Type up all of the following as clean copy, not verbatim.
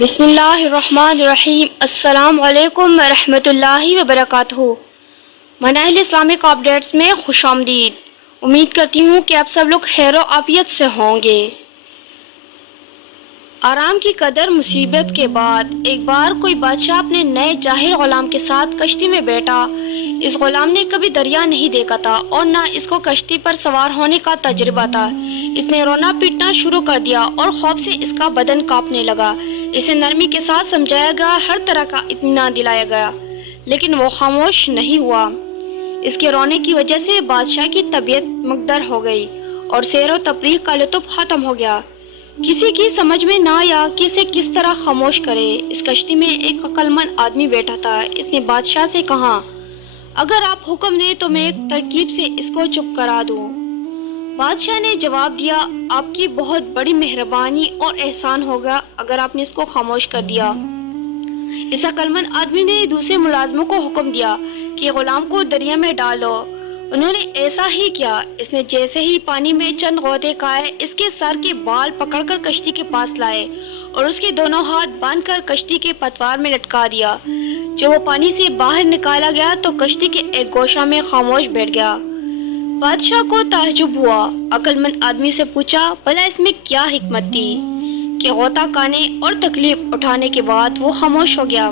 بسم اللہ الرحمن الرحیم۔ السلام علیکم ورحمۃ اللہ وبرکاتہ۔ مناہل اسلامک اپڈیٹس میں خوش آمدید۔ امید کرتی ہوں کہ آپ سب لوگ خیر و عافیت سے ہوں گے۔ آرام کی قدر مصیبت کے بعد ایک بار کوئی بادشاہ اپنے نئے جاہل غلام کے ساتھ کشتی میں بیٹھا۔ اس غلام نے کبھی دریا نہیں دیکھا تھا اور نہ اس کو کشتی پر سوار ہونے کا تجربہ تھا۔ اس نے رونا پیٹنا شروع کر دیا اور خوف سے اس کا بدن کانپنے لگا۔ اسے نرمی کے ساتھ سمجھایا گیا، ہر طرح کا اطمینان دلایا گیا، لیکن وہ خاموش نہیں ہوا۔ اس کے رونے کی وجہ سے بادشاہ کی طبیعت مکدر ہو گئی اور سیر و تفریح کا لطف ختم ہو گیا۔ کسی کی سمجھ میں نہ آیا کہ اسے کس طرح خاموش کرے۔ اس کشتی میں ایک عقل مند آدمی بیٹھا تھا۔ اس نے بادشاہ سے کہا، اگر آپ حکم دیں تو میں ایک ترکیب سے اس کو چپ کرا دوں۔ بادشاہ نے جواب دیا، آپ کی بہت بڑی مہربانی اور احسان ہوگا اگر آپ نے اس کو خاموش کر دیا۔ اس عقل مند آدمی نے دوسرے ملازموں کو حکم دیا کہ غلام کو دریا میں ڈال دو۔ انہوں نے ایسا ہی کیا۔ اس نے جیسے ہی پانی میں چند غوطے کھائے، اس کے سر کے بال پکڑ کر کشتی کے پاس لائے اور اس کے دونوں ہاتھ باندھ کر کشتی کے پتوار میں لٹکا دیا۔ جب وہ پانی سے باہر نکالا گیا تو کشتی کے ایک گوشہ میں خاموش بیٹھ گیا۔ بادشاہ کو تعجب ہوا۔ عقل مند آدمی سے پوچھا، بھلا اس میں کیا حکمت تھی کہ غوطہ کھانے اور تکلیف اٹھانے کے بعد وہ خاموش ہو گیا؟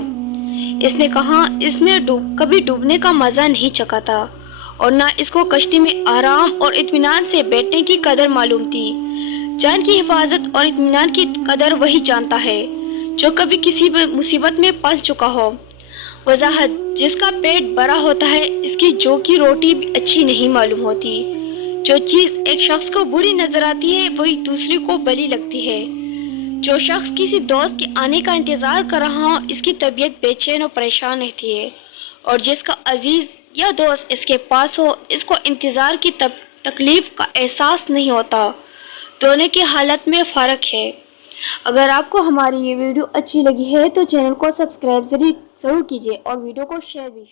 اس نے کہا، اس نے کبھی ڈوبنے کا مزہ نہیں چکھا تھا اور نہ اس کو کشتی میں آرام اور اطمینان سے بیٹھنے کی قدر معلوم تھی۔ جان کی حفاظت اور اطمینان کی قدر وہی جانتا ہے جو کبھی کسی مصیبت میں پھنس چکا ہو۔ وضاحت: جس کا پیٹ بڑا ہوتا ہے اس کی جو کی روٹی بھی اچھی نہیں معلوم ہوتی۔ جو چیز ایک شخص کو بری نظر آتی ہے وہی دوسرے کو بھلی لگتی ہے۔ جو شخص کسی دوست کے آنے کا انتظار کر رہا ہو اس کی طبیعت بے چین اور پریشان رہتی ہے، اور جس کا عزیز یا دوست اس کے پاس ہو اس کو انتظار کی تکلیف کا احساس نہیں ہوتا۔ دونوں کی حالت میں فرق ہے۔ اگر آپ کو ہماری یہ ویڈیو اچھی لگی ہے تو چینل کو سبسکرائب ضرور کیجیے اور ویڈیو کو شیئر بھی۔